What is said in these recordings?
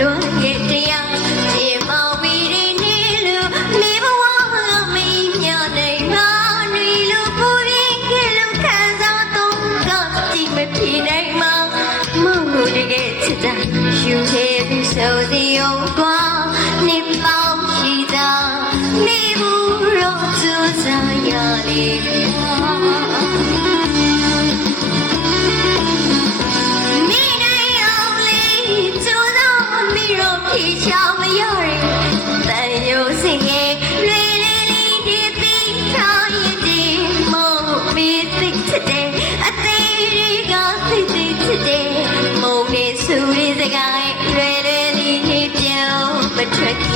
လွန်ရဲ့တရားဒီမောင်ပြီးနေလို့မိဘဝမင်းညနိုင်မနေလို့ပူရင်ကလူခံစားတော့ကတိမဖြစ်နိုင်မမောင်တို့တကယ်ချစ်တာရှူခဲ့ပြီးဆိုစီအောင်ကွာနေပေါင်းရှိတာမိဘူးရောသူစားရလေ一笑没有人，但有心也累累累的比他一点梦没对today，啊对的个对对today，梦的苏的这个累累累的就不出去。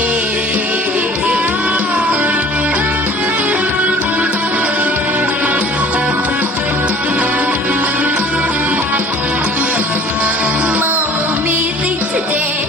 梦没对today。